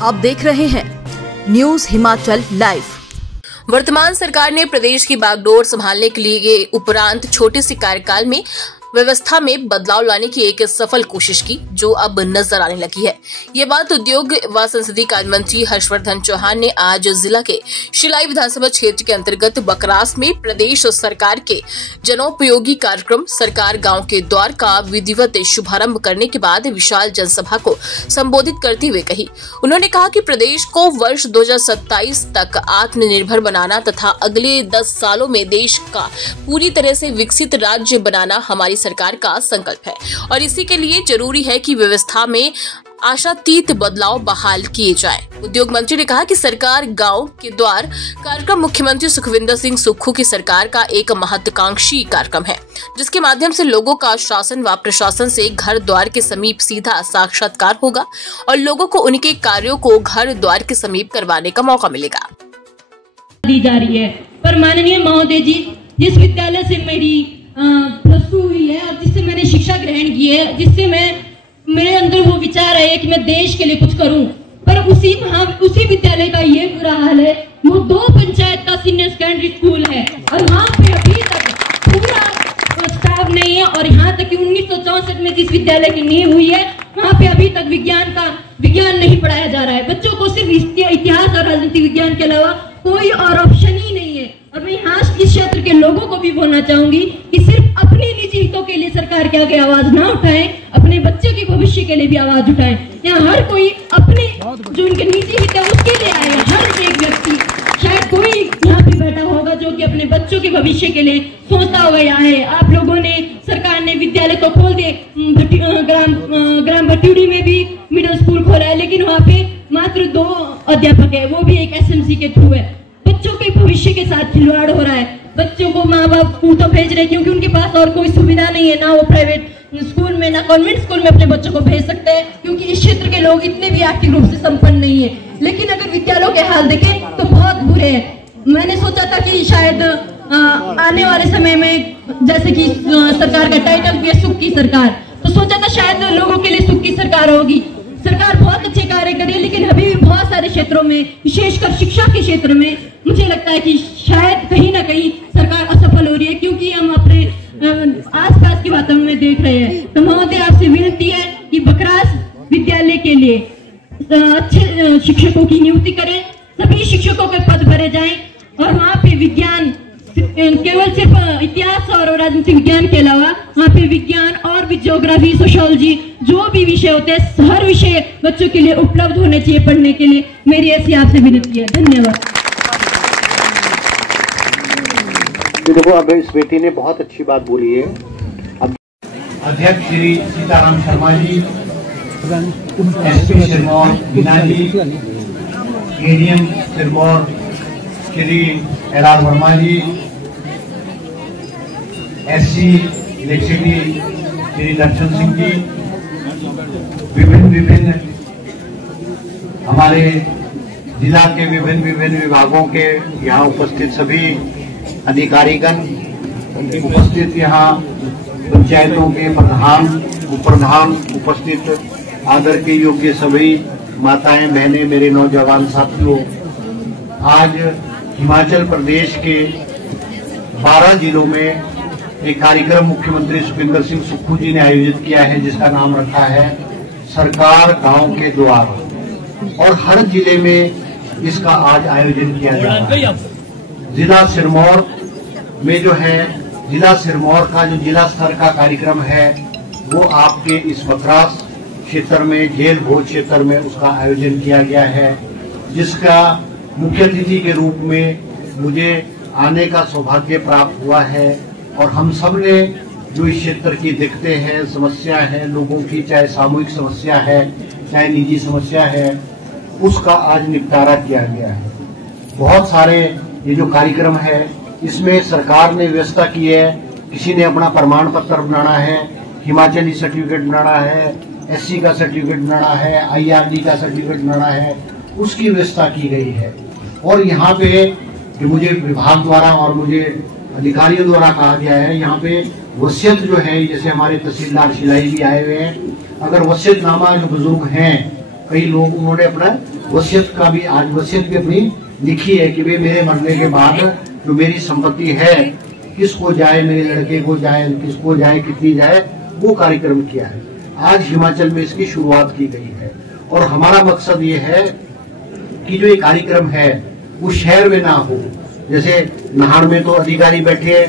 आप देख रहे हैं न्यूज हिमाचल लाइव। वर्तमान सरकार ने प्रदेश की बागडोर संभालने के लिए उपरांत छोटे से कार्यकाल में व्यवस्था में बदलाव लाने की एक सफल कोशिश की, जो अब नजर आने लगी है। ये बात उद्योग व संसदीय कार्य मंत्री हर्षवर्धन चौहान ने आज जिला के शिलाई विधानसभा क्षेत्र के अंतर्गत बकरास में प्रदेश सरकार के जनोपयोगी कार्यक्रम सरकार गांव के द्वार का विधिवत शुभारंभ करने के बाद विशाल जनसभा को संबोधित करते हुए कही। उन्होंने कहा कि प्रदेश को वर्ष 2027 तक आत्मनिर्भर बनाना तथा अगले 10 सालों में देश का पूरी तरह से विकसित राज्य बनाना हमारी सरकार का संकल्प है और इसी के लिए जरूरी है कि व्यवस्था में आशातीत बदलाव बहाल किए जाएं। उद्योग मंत्री ने कहा कि सरकार गांव के द्वार कार्यक्रम मुख्यमंत्री सुखविंदर सिंह सुक्खू की सरकार का एक महत्वाकांक्षी कार्यक्रम है, जिसके माध्यम से लोगों का शासन व प्रशासन से घर द्वार के समीप सीधा साक्षात्कार होगा और लोगों को उनके कार्यों को घर द्वार के समीप करवाने का मौका मिलेगा। दी जा रही है पर माननीय महोदय जी, जिस विद्यालय से मेरी प्लस 2 हुई है और जिससे मैंने शिक्षा ग्रहण की है, जिससे मेरे अंदर वो विचार आया कि मैं देश के लिए कुछ करूं, पर उसी विद्यालय का ये बुरा हाल है। वो 2 पंचायत का सीनियर सेकेंडरी स्कूल है और वहाँ पे अभी तक पूरा स्टाफ नहीं है और यहाँ तक कि 1964 में जिस विद्यालय की नींव हुई है वहाँ पे अभी तक विज्ञान नहीं पढ़ाया जा रहा है। बच्चों को सिर्फ इतिहास और राजनीति विज्ञान के अलावा कोई और ऑप्शन ही नहीं है। और मैं यहाँ इस क्षेत्र के लोगों को भी बोलना चाहूंगी कि सिर्फ अपने निजी हितों के लिए सरकार के आगे आवाज ना उठाएं, अपने बच्चे के भविष्य के लिए भी आवाज उठाएं। यहाँ हर कोई अपने जो उनके निजी हित है उसके लिए आए। हर एक व्यक्ति, शायद कोई यहाँ पे बैठा होगा जो कि अपने बच्चों के भविष्य के लिए सोचता होगा। यहाँ है आप लोगों ने, सरकार ने विद्यालय तो खोल दिए, ग्राम भट्टियोड़ी में भी मिडिल स्कूल खोला है, लेकिन वहाँ पे मात्र 2 अध्यापक है, वो भी एक SMC के थ्रू है। बच्चों के भविष्य के साथ खिलवाड़ हो रहा है। बच्चों को माँ बाप स्कूल तो भेज रहे क्योंकि उनके पास और कोई सुविधा नहीं है, ना वो प्राइवेट स्कूल में ना कॉन्वेंट स्कूल में अपने बच्चों को भेज सकते हैं, क्योंकि इस क्षेत्र के लोग इतने भी आर्थिक रूप से संपन्न नहीं है। लेकिन अगर विद्यालयों के हाल देखें तो बहुत बुरे हैं। मैंने सोचा था कि शायद आने वाले समय में, जैसे कि सरकार का टाइटल भी है सुख की सरकार, तो सोचा था शायद लोगों के लिए सुख की सरकार होगी। सरकार बहुत अच्छे कार्य कर रही है, लेकिन अभी भी बहुत सारे क्षेत्रों में, विशेषकर शिक्षा के क्षेत्र में, मुझे लगता है कि शायद कहीं ना कहीं सरकार असफल हो रही है, क्योंकि हम अपने आसपास के वातावरण में देख रहे हैं। तो महोदय, आपसे विनती है कि बकरास विद्यालय के लिए अच्छे शिक्षकों की नियुक्ति करें, सभी शिक्षकों के पद भरे जाएं और वहाँ पे विज्ञान, केवल सिर्फ इतिहास और राजनीति विज्ञान के अलावा वहाँ पे विज्ञान और भी ज्योग्राफी, सोशियोलॉजी, जो भी विषय होते हैं, हर विषय बच्चों के लिए उपलब्ध होने चाहिए पढ़ने के लिए। मेरी ऐसी आपसे विनती है। धन्यवाद। देखो, अब इस बेटी ने बहुत अच्छी बात बोली है। अब अध्यक्ष Shri Sitaram Sharma ji, SP Sirmaur Meena ji, ADM Sirmaur Shri LR Verma जी, SC इलेक्ट्रिसिटी श्री दर्शन सिंह जी, विभिन्न हमारे जिला के विभिन्न विभागों के यहाँ उपस्थित सभी अधिकारीगण, उपस्थित यहाँ पंचायतों के प्रधान, उपप्रधान, उपस्थित आदर के योग्य सभी माताएं, बहनें, मेरे नौजवान साथियों, आज हिमाचल प्रदेश के 12 जिलों में एक कार्यक्रम मुख्यमंत्री सुखविंदर सिंह सुक्खू जी ने आयोजित किया है, जिसका नाम रखा है सरकार गांव के द्वार, और हर जिले में इसका आज आयोजन किया जा रहा है। जिला सिरमौर में जो है, जिला सिरमौर का जो जिला स्तर का कार्यक्रम है वो आपके इस बकरास क्षेत्र में, जेल भोज क्षेत्र में उसका आयोजन किया गया है, जिसका मुख्य अतिथि के रूप में मुझे आने का सौभाग्य प्राप्त हुआ है। और हम सब ने जो इस क्षेत्र की देखते हैं, समस्या है लोगों की, चाहे सामूहिक समस्या है चाहे निजी समस्या है, उसका आज निपटारा किया गया है। बहुत सारे ये जो कार्यक्रम है, इसमें सरकार ने व्यवस्था की है। किसी ने अपना प्रमाण पत्र बनाना है, हिमाचली सर्टिफिकेट बनाना है, SC का सर्टिफिकेट बनाना है, IRD का सर्टिफिकेट बनाना है, उसकी व्यवस्था की गई है। और यहाँ पे जो मुझे विभाग द्वारा और मुझे अधिकारियों द्वारा कहा गया है, यहाँ पे वसीयत जो है, जैसे हमारे तहसीलदार शिलाई भी आए हुए हैं, अगर वसीयतनामा जो बुजुर्ग हैं, कई लोग उन्होंने अपना वसीयत का भी आज वसीयत भी अपनी लिखी है कि भाई मेरे मरने के बाद जो मेरी संपत्ति है किसको जाए, मेरे लड़के को जाए, किसको जाए, कितनी जाए, वो कार्यक्रम किया है। आज हिमाचल में इसकी शुरुआत की गई है और हमारा मकसद ये है कि जो ये कार्यक्रम है वो शहर में ना हो। जैसे नाहड़ में तो अधिकारी बैठे हैं,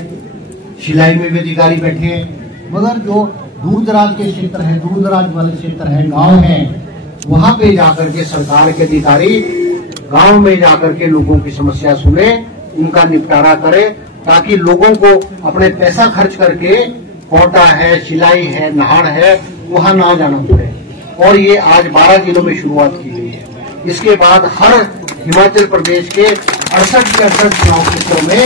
शिलाई में भी अधिकारी बैठे हैं, मगर जो दूर दराज के क्षेत्र है, दूर दराज वाले क्षेत्र है, गांव है, वहां पे जाकर के सरकार के अधिकारी गांव में जाकर के लोगों की समस्या सुने, उनका निपटारा करे, ताकि लोगों को अपने पैसा खर्च करके कोटा है, शिलाई है, नाहड़ है, वहां ना जाना पड़े। और ये आज 12 जिलों में शुरुआत की गई है। इसके बाद हर हिमाचल प्रदेश के 68 के 68 चुनाव क्षेत्रों में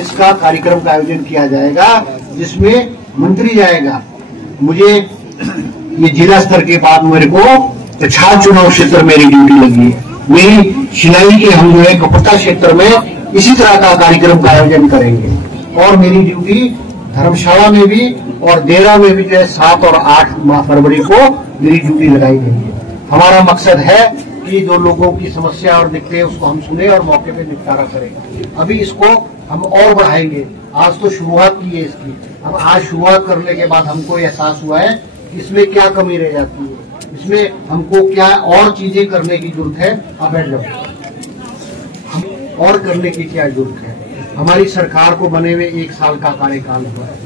इसका कार्यक्रम का आयोजन किया जाएगा, जिसमें मंत्री जाएगा। मुझे ये जिला स्तर के बाद मेरे को 50 चुनाव क्षेत्र मेरी ड्यूटी लगी है। मेरी शिलाई के हम जो है कपड़ता क्षेत्र में इसी तरह का कार्यक्रम का आयोजन करेंगे और मेरी ड्यूटी धर्मशाला में भी और देहरा में भी जो है 7 और 8 फरवरी को मेरी ड्यूटी लगाई गई है। हमारा मकसद है कि जो लोगों की समस्या और दिक्कतें उसको हम सुने और मौके पे निपटारा करेंगे। अभी इसको हम और बढ़ाएंगे। आज तो शुरुआत की है इसकी। हम आज शुरुआत करने के बाद हमको एहसास हुआ है कि इसमें क्या कमी रह जाती है, इसमें हमको क्या और चीजें करने की जरूरत है। अब बैठ जाओ, और करने की क्या जरूरत है। हमारी सरकार को बने हुए 1 साल का कार्यकाल हुआ है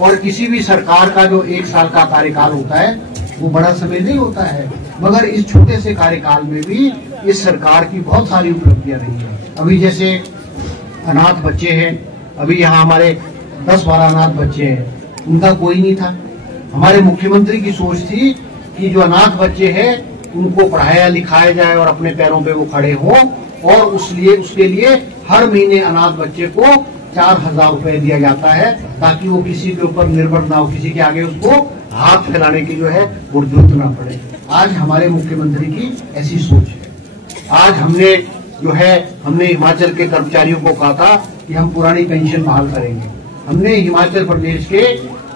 और किसी भी सरकार का जो 1 साल का कार्यकाल होता है वो बड़ा समय नहीं होता है, मगर इस छोटे से कार्यकाल में भी इस सरकार की बहुत सारी उपलब्धियां रही है। अभी जैसे अनाथ बच्चे हैं, अभी यहाँ हमारे 10-12 अनाथ बच्चे हैं, उनका कोई नहीं था। हमारे मुख्यमंत्री की सोच थी कि जो अनाथ बच्चे हैं उनको पढ़ाया लिखाया जाए और अपने पैरों पे वो खड़े हों, और उसके लिए हर महीने अनाथ बच्चे को 4000 रुपए दिया जाता है, ताकि वो किसी के ऊपर निर्भर ना हो, किसी के आगे उसको हाथ फैलाने की जो है वो जरूरत ना पड़े। आज हमारे मुख्यमंत्री की ऐसी सोच है। आज हमने हिमाचल के कर्मचारियों को कहा था कि हम पुरानी पेंशन बहाल करेंगे। हमने हिमाचल प्रदेश के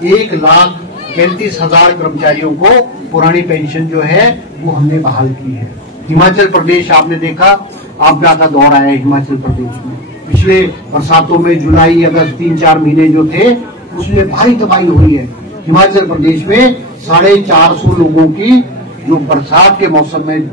1,35,000 कर्मचारियों को पुरानी पेंशन जो है वो हमने बहाल की है। हिमाचल प्रदेश आपने देखा आपदा का दौर आया है हिमाचल प्रदेश में। पिछले बरसातों में जुलाई अगस्त 3-4 महीने जो थे उसमें भारी तबाही हुई है। हिमाचल प्रदेश में 450 लोगों की जो बरसात के मौसम में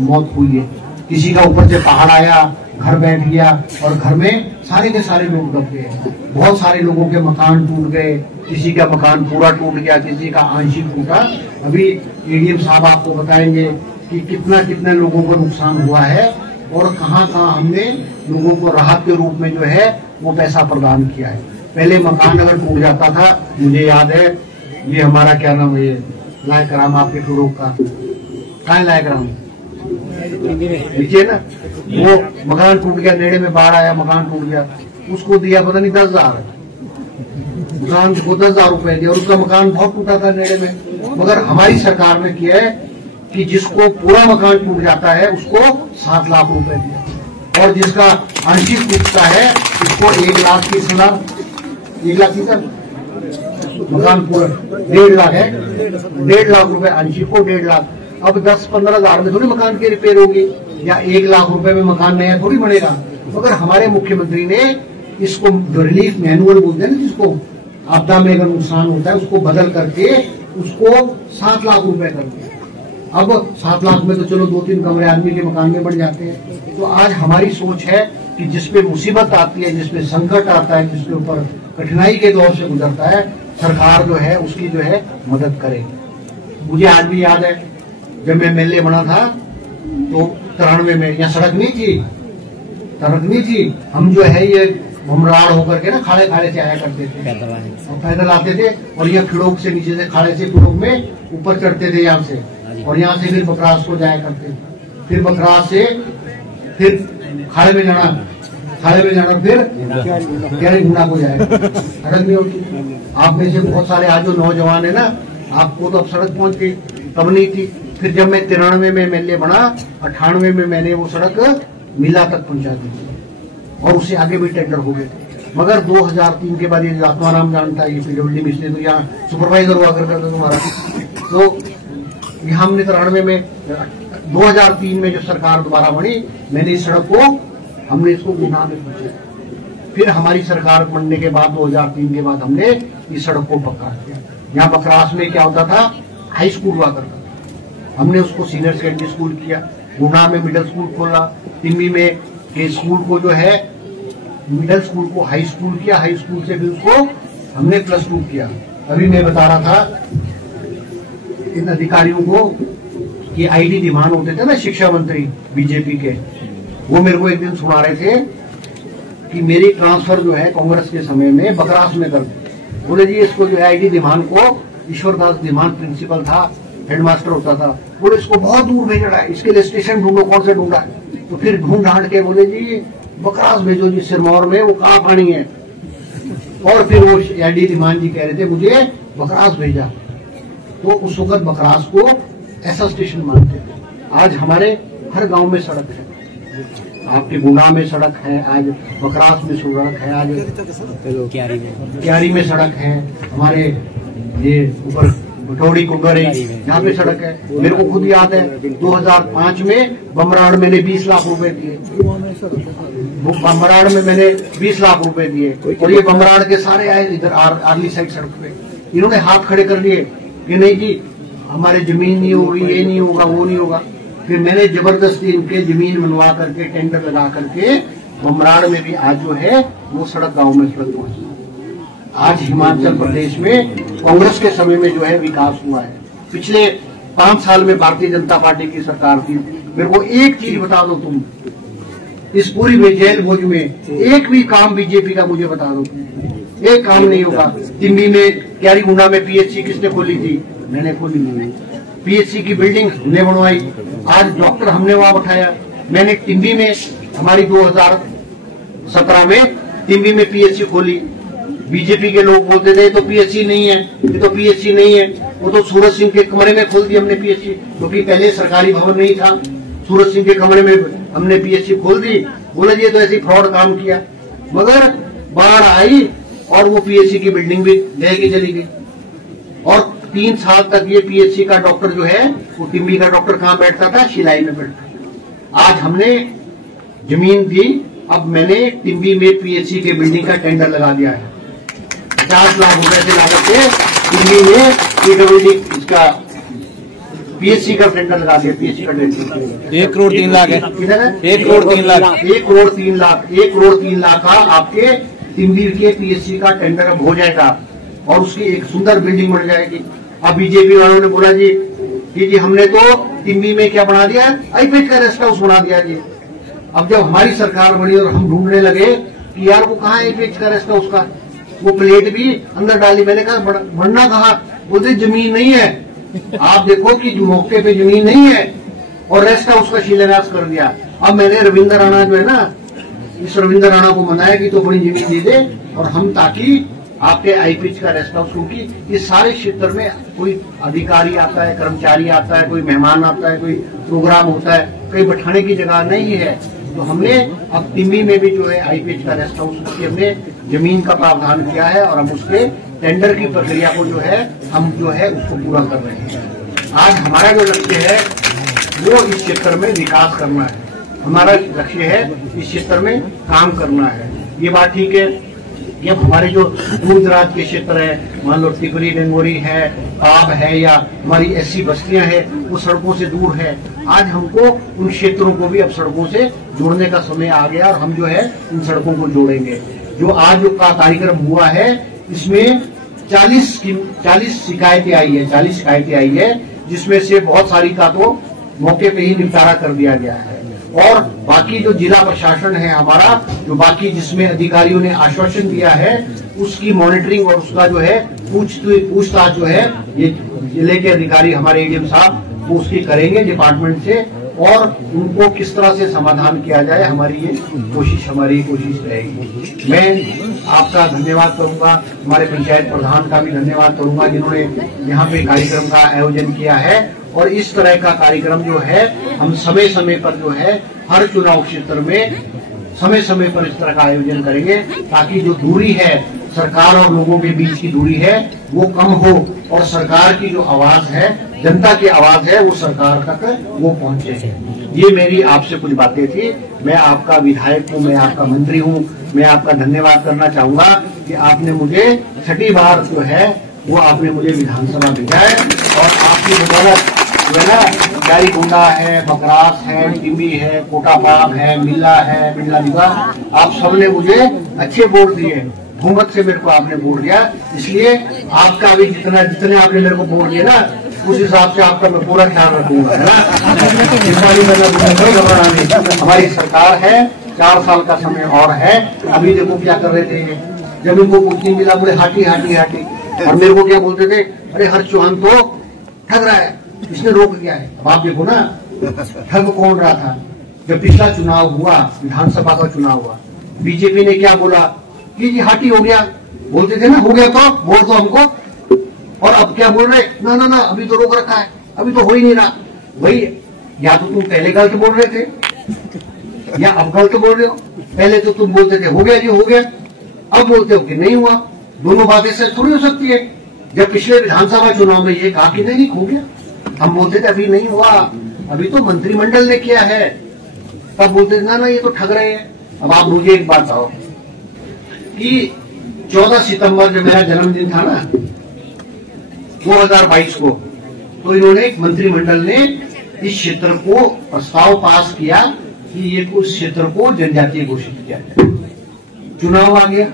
मौत हुई है। किसी का ऊपर से पहाड़ आया, घर बैठ गया और घर में सारे के सारे लोग दब गए। बहुत सारे लोगों के मकान टूट गए, किसी का मकान पूरा टूट गया, किसी का आंशिक टूटा। अभी एडीएम साहब आपको बताएंगे कि कितना लोगों को नुकसान हुआ है और कहाँ हमने लोगों को राहत के रूप में जो है वो पैसा प्रदान किया है। पहले मकान अगर टूट जाता था, मुझे याद है ये हमारा क्या नाम है लायक राम आपके टूरों का, कहाँ लायक राम नीचे ना, वो मकान टूट गया, नेड़े में बाढ़ आया, मकान टूट गया, उसको दिया पता नहीं 10,000, मकान को 10,000 रुपए दिया और उसका मकान बहुत टूटा था नेड़े में। मगर हमारी सरकार ने किया है कि जिसको पूरा मकान टूट जाता है उसको 7 लाख रुपए दिया और जिसका आंशिक टूटता है उसको 1,30,000, 1,30,000 मकान पूरा 1.5 लाख है, 1.5 लाख रुपए आंशिक को 1.5 लाख। अब 10-15 हजार में थोड़ी मकान की रिपेयर होगी या 1 लाख रुपए में मकान नया थोड़ी बनेगा। मगर हमारे मुख्यमंत्री ने इसको रिलीफ मैनुअल बोलते हैं ना, जिसको आपदा में अगर नुकसान होता है उसको बदल करके उसको 7 लाख रुपए कर दिया। अब 7 लाख में तो चलो 2-3 कमरे आदमी के मकान में बढ़ जाते हैं। तो आज हमारी सोच है कि जिसपे मुसीबत आती है, जिसपे संकट आता है, जिसके ऊपर कठिनाई के दौर से गुजरता है, सरकार जो है उसकी जो है मदद करे। मुझे आज भी याद है जब मैं एमएलए बना था तो 93 में यहाँ सड़क नहीं थी, हम जो है ये भमराड़ होकर के ना खाड़े से आया करते थे और पैदल आते थे और ये खिड़ोक से नीचे से खाड़े से खिड़ोक में ऊपर चढ़ते थे यहाँ से, और यहाँ से फिर बकरास को जाया करते थे, फिर बकरास से फिर खाड़े में जाना फिर गुना को जाएगा। सड़क नहीं होती। आप में से बहुत सारे आज जो नौजवान है ना, आपको तो अब सड़क पहुंच गई, तब नहीं थी। फिर जब मैं 93 में एमएलए बना, 98 में मैंने वो सड़क मिला तक पहुंचा दी और उससे आगे भी टेंडर हो गए। मगर 2003 के बाद ये आत्माराम जानता है, ये पीडब्ल्यूडी में, इसलिए तो यहाँ सुपरवाइजर हुआ करता था तुम्हारा। तो यहाँ हमने 93 में 2003 में जो सरकार दोबारा बनी, मैंने इस सड़क को, हमने इसको गुना में पूछा। फिर हमारी सरकार बनने के बाद 2003 के बाद हमने इस सड़क को पक्का किया। यहाँ बकरास में क्या होता था, हाई स्कूल हुआ करता था, हमने उसको सीनियर सेकेंडरी स्कूल किया। गुना में मिडिल स्कूल खोला, तिम्मी में के स्कूल को जो है मिडिल स्कूल को हाई स्कूल किया, हाई स्कूल से भी उसको हमने +2 किया। अभी मैं बता रहा था इन अधिकारियों को कि आईडी डिमांड होते थे ना शिक्षा मंत्री बीजेपी के, वो मेरे को एक दिन सुना रहे थे कि मेरी ट्रांसफर जो है कांग्रेस के समय में बकरास में कर दी। बोले जी इसको जो है आईडी डिमांड को, ईश्वरदास डिमांड प्रिंसिपल था, हेडमास्टर होता था, बोले इसको बहुत दूर भेज रहा है, इसके लिए स्टेशन ढूंढो, कौन से ढूंढा है। तो फिर ढूंढ ढांड के बोले जी बकरास भेजो जी, सिरमौर में वो कहाँ पानी है। और फिर वो आईडी डिमांड जी कह रहे थे मुझे बकरास भेजा, तो उस वक्त बकरास को ऐसा स्टेशन मानते थे। आज हमारे हर गांव में सड़क है, आपके गुना में सड़क है, आज बकरास में सड़क है, आज क्यारी में सड़क है, हमारे ये ऊपर भटौड़ी कुंडरी यहाँ पे सड़क है। मेरे को खुद याद है 2005 में बमराड़ मैंने 20 लाख रुपए दिए, बमराड़ में मैंने 20 लाख रुपए दिए, और ये बमराड़ के सारे आए इधर आर्ली साइड सड़क पे, इन्होंने हाथ खड़े कर लिए कि नहीं जी हमारे जमीन नहीं होगी, ये नहीं होगा, वो नहीं होगा। फिर मैंने जबरदस्ती इनके जमीन बनवा करके टेंडर लगा करके बमराड़ में भी आज जो है वो सड़क गांव में सड़क पहुंची। आज हिमाचल प्रदेश में कांग्रेस के समय में जो है विकास हुआ है। पिछले 5 साल में भारतीय जनता पार्टी की सरकार थी। मेरे को एक चीज बता दो तुम, इस पूरी जेल भोज में एक भी काम बीजेपी का मुझे बता दो, एक काम नहीं होगा। तिम्मी में, क्यारी गुना में पीएचसी किसने खोली थी? मैंने खोली नहीं। पीएचसी की बिल्डिंग हमने बनवाई, आज डॉक्टर हमने वहां बैठाया। मैंने तिम्मी में हमारी 2017 में तिम्मी में पीएचसी खोली। बीजेपी के लोग बोलते थे तो पीएचसी नहीं है, ये तो पीएचसी नहीं है, वो तो सूरज सिंह के कमरे में खोल दी हमने पीएचसी, क्योंकि पहले सरकारी भवन नहीं था। सूरज सिंह के कमरे में हमने पीएचसी खोल दी। बोले जी तो ऐसी फ्रॉड काम किया, मगर बाढ़ आई और वो पीएचसी की बिल्डिंग भी लेके चली गई। और 3 साल तक ये पीएचसी का डॉक्टर जो है, वो तिम्मी का डॉक्टर कहाँ बैठता था? शिलाई में बैठता। आज हमने जमीन दी, अब मैंने तिम्मी में पीएचसी के बिल्डिंग का टेंडर लगा दिया है। 50 लाख रुपए से लागत से तिम्मी में पीडब्ल्यूडी इसका पीएचसी का टेंडर लगा दिया। पीएचसी का टेंडर 1 करोड़ 3 लाख है, 1 करोड़ 3 लाख, 1 करोड़ 3 लाख, 1 करोड़ 3 लाख का आपके तिम्मी के पीएचसी का टेंडर अब हो जाएगा और उसकी एक सुंदर बिल्डिंग बन जाएगी। अब बीजेपी वालों ने बोला जी कि जी हमने तो तिम्मी में क्या बना दिया, आईपीएच का रेस्ट हाउस बना दिया जी। अब जब हमारी सरकार बनी और हम ढूंढने लगे कि यार वो कहाँ है आईपीएच का रेस्ट हाउस का, वो प्लेट भी अंदर डाली। मैंने कहा बढ़ना कहा? बोलते जमीन नहीं है। आप देखो कि मौके पे जमीन नहीं है और रेस्ट हाउस का शिलान्यास कर दिया। अब मैंने रविंद्र राणा जो है ना, इस रविंद्र राणा को मनाया कि तो बड़ी जमीन दे दे और हम, ताकि आपके आईपीएच का रेस्ट हाउस, क्योंकि इस सारे क्षेत्र में कोई अधिकारी आता है, कर्मचारी आता है, कोई मेहमान आता है, कोई प्रोग्राम होता है, कहीं बैठाने की जगह नहीं है। तो हमने अब तिम्मी में भी जो है आईपीएच का रेस्ट हाउस की हमने जमीन का प्रावधान किया है और हम उसके टेंडर की प्रक्रिया को जो है हम जो है उसको पूरा कर रहे हैं। आज हमारा जो लक्ष्य है वो इस क्षेत्र में विकास करना है, हमारा लक्ष्य है इस क्षेत्र में काम करना है। ये बात ठीक है कि अब हमारे जो दूर दराज के क्षेत्र है, मान लो टिकरी डंगोरी है, पाब है, या हमारी ऐसी बस्तियां हैं, वो सड़कों से दूर है। आज हमको उन क्षेत्रों को भी अब सड़कों से जोड़ने का समय आ गया और हम जो है इन सड़कों को जोड़ेंगे। जो आज का कार्यक्रम हुआ है इसमें 40 शिकायतें आई है, 40 शिकायतें आई है, जिसमें से बहुत सारी का तो मौके पे ही निपटारा कर दिया गया है। और बाकी जो जिला प्रशासन है हमारा, जो बाकी जिसमें अधिकारियों ने आश्वासन दिया है, उसकी मॉनिटरिंग और उसका जो है पूछताछ जो है ये जिले के अधिकारी हमारे एडीएम साहब वो उसकी करेंगे डिपार्टमेंट से, और उनको किस तरह से समाधान किया जाए हमारी कोशिश रहेगी। मैं आपका धन्यवाद करूंगा, हमारे पंचायत प्रधान का भी धन्यवाद करूंगा जिन्होंने यहाँ पे कार्यक्रम का आयोजन किया है। और इस तरह का कार्यक्रम जो है हम समय समय पर जो है हर चुनाव क्षेत्र में समय समय पर इस तरह का आयोजन करेंगे, ताकि जो दूरी है सरकार और लोगों के बीच की दूरी है वो कम हो और सरकार की जो आवाज है जनता की आवाज है वो सरकार तक वो पहुंचे हैं। ये मेरी आपसे कुछ बातें थी। मैं आपका विधायक हूँ, मैं आपका मंत्री हूँ, मैं आपका धन्यवाद करना चाहूंगा कि आपने मुझे छठी बार जो है वो आपने मुझे विधानसभा भेजा है। और आपकी बदौलत जो है ना गारीगुंडा है, बकरास है, टिम्बी है, कोटापाक है, मिल्ला है, मिल्ला दिवा, आप सबने मुझे अच्छे वोट दिए। बहुमत से मेरे को आपने वोट दिया, इसलिए आपका भी जितने आपने मेरे को वोट दिया ना उस हिसाब से आपका मैं पूरा ख्याल रखूंगा, है ना। कोई घबराना नहीं। हमारी सरकार है, 4 साल का समय और है। अभी देखो क्या कर रहे थे, जब इनको कुछ नहीं मिला बोले हाटी हाटी हाटी, और मेरे को क्या बोलते थे, अरे हर्ष चौहान तो ठग रहा है, इसने रोक दिया है। अब आप देखो ना ठग कौन रहा था। जब पिछला चुनाव हुआ, विधानसभा का चुनाव हुआ, बीजेपी ने क्या बोला कि जी हाटी हो गया, बोलते थे ना हो गया तो बोल दो हमको। और अब क्या बोल रहे, ना ना ना अभी तो रोक रखा है, अभी तो हो ही नहीं रहा। वही या तो तुम पहले गलत बोल रहे थे या अब गलत बोल रहे हो। पहले तो तुम बोलते थे हो गया जी हो गया, अब बोलते हो कि नहीं हुआ। दोनों बातें से थोड़ी हो सकती है। जब पिछले विधानसभा चुनाव में ये कहा कि नहीं हो गया, हम बोलते थे अभी नहीं हुआ, अभी तो मंत्रिमंडल ने किया है, तब बोलते थे ना ना ये तो ठग रहे हैं। अब आप मुझे एक बात बताओ कि 14 सितंबर जब मेरा जन्मदिन था ना 2022 को, तो इन्होंने मंत्रिमंडल ने इस क्षेत्र को प्रस्ताव पास किया कि ये उस क्षेत्र को जनजातीय घोषित किया जाए। चुनाव आ गया,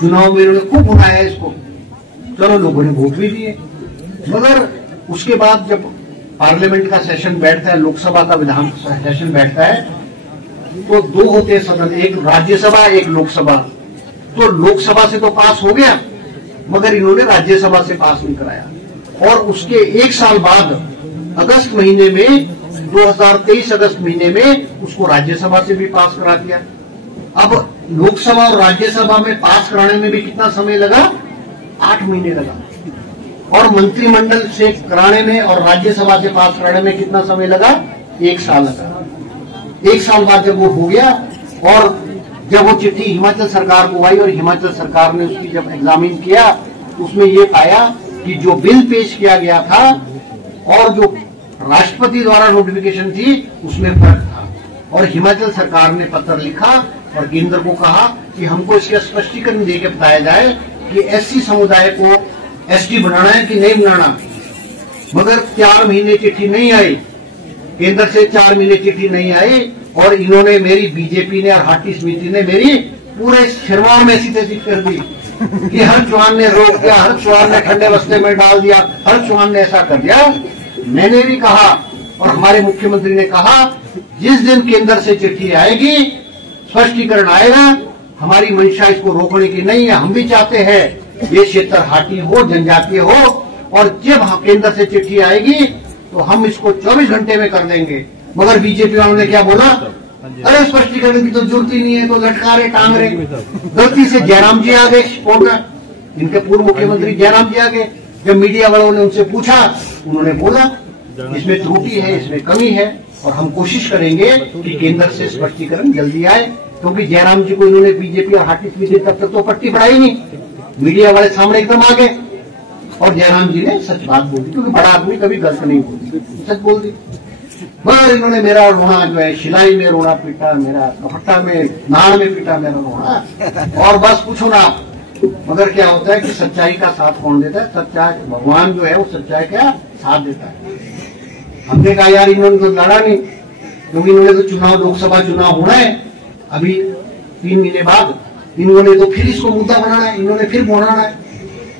चुनाव में इन्होंने खूब उठाया इसको, चलो लोगों ने वोट भी दिए। मगर उसके बाद जब पार्लियामेंट का सेशन बैठता है, लोकसभा का विधान सेशन बैठता है, तो 2 होते हैं सदन, एक राज्यसभा एक लोकसभा। तो लोकसभा से तो पास हो गया, मगर इन्होंने राज्यसभा से पास नहीं कराया। और उसके 1 साल बाद अगस्त महीने में 2023 अगस्त महीने में उसको राज्यसभा से भी पास करा दिया। अब लोकसभा और राज्यसभा में पास कराने में भी कितना समय लगा, 8 महीने लगा। और मंत्रिमंडल से कराने में और राज्यसभा से पास कराने में कितना समय लगा, 1 साल लगा। 1 साल बाद जब वो हो गया और जब वो चिट्ठी हिमाचल सरकार को आई और हिमाचल सरकार ने उसकी जब एग्जामिन किया, उसमें ये पाया कि जो बिल पेश किया गया था और जो राष्ट्रपति द्वारा नोटिफिकेशन थी उसमें फर्क था। और हिमाचल सरकार ने पत्र लिखा और केंद्र को कहा कि हमको इसका स्पष्टीकरण देकर बताया जाए कि एससी समुदाय को एसटी बनाना है कि नहीं बनाना। मगर 4 महीने चिट्ठी नहीं आई, केंद्र से 4 महीने चिट्ठी नहीं आई। और इन्होंने मेरी बीजेपी ने और हाटी समिति ने मेरी पूरे शर्मा में ऐसी तैसी कर दी कि हर्ष चौहान ने रोक दिया, हर्ष चौहान ने ठंडे बस्ते में डाल दिया, हर्ष चौहान ने ऐसा कर दिया। मैंने भी कहा और हमारे मुख्यमंत्री ने कहा जिस दिन केंद्र से चिट्ठी आएगी, स्पष्टीकरण आएगा, हमारी मंशा इसको रोकने की नहीं है। हम भी चाहते हैं ये क्षेत्र हाटी हो, जनजातीय हो, और जब केंद्र से चिट्ठी आएगी तो हम इसको 24 घंटे में कर देंगे। मगर बीजेपी वालों ने क्या बोला, अरे स्पष्टीकरण की तो जरूरत ही नहीं है, तो लटका रहे टांग रहे। गलती से जयराम जी आ गए, इनके पूर्व मुख्यमंत्री जयराम जी आ गए। जब मीडिया वालों ने उनसे पूछा, उन्होंने बोला इसमें त्रुटि है, इसमें कमी है और हम कोशिश करेंगे कि केंद्र से स्पष्टीकरण जल्दी आए। क्योंकि जयराम जी को इन्होंने बीजेपी और हाटी समिति तब तक तो पट्टी पढ़ाई नहीं, मीडिया वाले सामने एकदम आ गए और जयराम जी ने सच बात बोल दी, क्योंकि बड़ा आदमी कभी गलत नहीं बोलती, सच बोल दी। मगर इन्होंने मेरा रोना जो है, शिलाई में रोना पीटा, मेरा कपट्टा में नाड़ में पीटा मेरा रोना, और बस पूछो ना। मगर क्या होता है कि सच्चाई का साथ कौन देता है, सच्चाई भगवान जो है वो सच्चाई का साथ देता है। हमने कहा यार इन्होंने तो लड़ा नहीं, क्योंकि इन्होंने तो चुनाव, लोकसभा चुनाव होना है अभी 3 महीने बाद, इन्होंने तो फिर इसको मुद्दा बनाना है, इन्होंने फिर बोलाना है।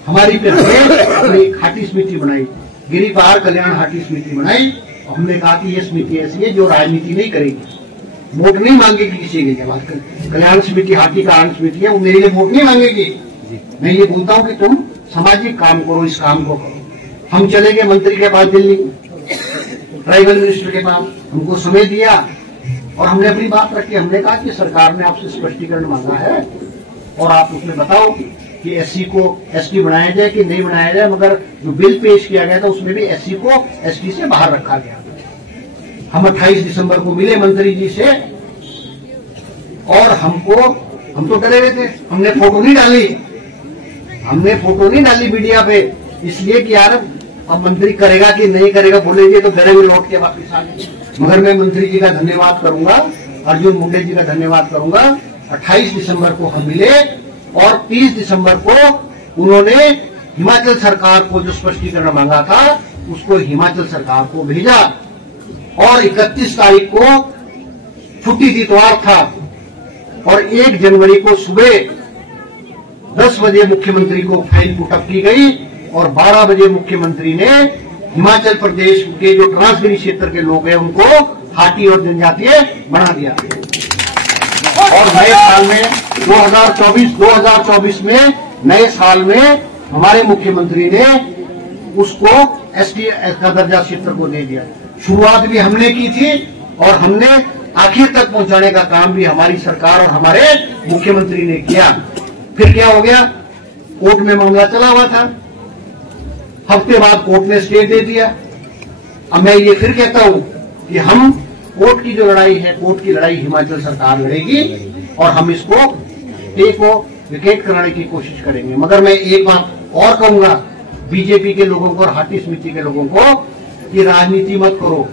हमारी पे अपनी हाटी समिति बनाई, गिरी पहाड़ कल्याण हाटी समिति बनाई। हमने कहा कि ये समिति ऐसी है जो राजनीति नहीं करेगी, वोट नहीं मांगेगी किसी के लिए। बात कल्याण समिति हाटी कल्याण समिति है, वो मेरे लिए वोट नहीं मांगेगी। मैं ये बोलता हूँ कि तुम सामाजिक काम करो, इस काम को करो। हम चले गए मंत्री के पास दिल्ली, ट्राइबल मिनिस्टर के पास, हमको समय दिया और हमने अपनी बात रखी। हमने कहा कि सरकार ने आपसे स्पष्टीकरण मांगा है और आप उसमें बताओ कि एससी को एसटी बनाया जाए कि नहीं बनाया जाए। मगर जो बिल पेश किया गया था उसमें भी एससी को एसटी से बाहर रखा गया। हम 28 दिसंबर को मिले मंत्री जी से और हम तो डरे हुए थे, हमने फोटो नहीं डाली मीडिया पे, इसलिए कि यार अब मंत्री करेगा कि नहीं करेगा बोलेंगे तो घर में लौट के वापिस आ जाए। मगर मैं मंत्री जी का धन्यवाद करूंगा, अर्जुन मुंडे जी का धन्यवाद करूंगा। 28 दिसंबर को हम मिले और 30 दिसंबर को उन्होंने हिमाचल सरकार को जो स्पष्टीकरण मांगा था उसको हिमाचल सरकार को भेजा और 31 तारीख को छुट्टी थी, इतवार था और 1 जनवरी को सुबह 10 बजे मुख्यमंत्री को फाइल पुटअप की गई और 12 बजे मुख्यमंत्री ने हिमाचल प्रदेश के जो ट्रांसगिरी क्षेत्र के लोग हैं उनको हाटी और जनजातीय बना दिया। और नए साल में 2024 में नए साल में हमारे मुख्यमंत्री ने उसको एसटी का दर्जा क्षेत्र को दे दिया। शुरुआत भी हमने की थी और हमने आखिर तक पहुंचाने का काम भी हमारी सरकार और हमारे मुख्यमंत्री ने किया। फिर क्या हो गया, कोर्ट में मामला चला हुआ था, हफ्ते बाद कोर्ट ने स्टे दे दिया। अब मैं ये फिर कहता हूं कि हम कोर्ट की जो लड़ाई है, कोर्ट की लड़ाई हिमाचल सरकार लड़ेगी और हम इसको स्टे को विकेट कराने की कोशिश करेंगे। मगर मैं एक बात और कहूंगा बीजेपी के लोगों को और हाटी समिति के लोगों को कि राजनीति मत करो,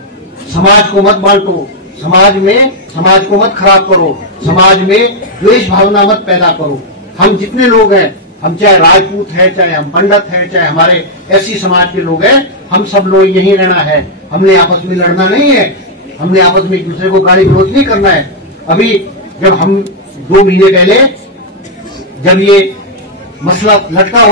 समाज को मत बांटो, समाज को मत खराब करो, समाज में द्वेष भावना मत पैदा करो। हम जितने लोग हैं, हम चाहे राजपूत है, चाहे हम पंडित है, चाहे हमारे एससी समाज के लोग हैं, हम सब लोग यहीं रहना है। हमने आपस में लड़ना नहीं है, हमने आपस में एक दूसरे को गाली गलौज नहीं करना है। अभी जब हम 2 महीने पहले जब ये मसला लटका हुआ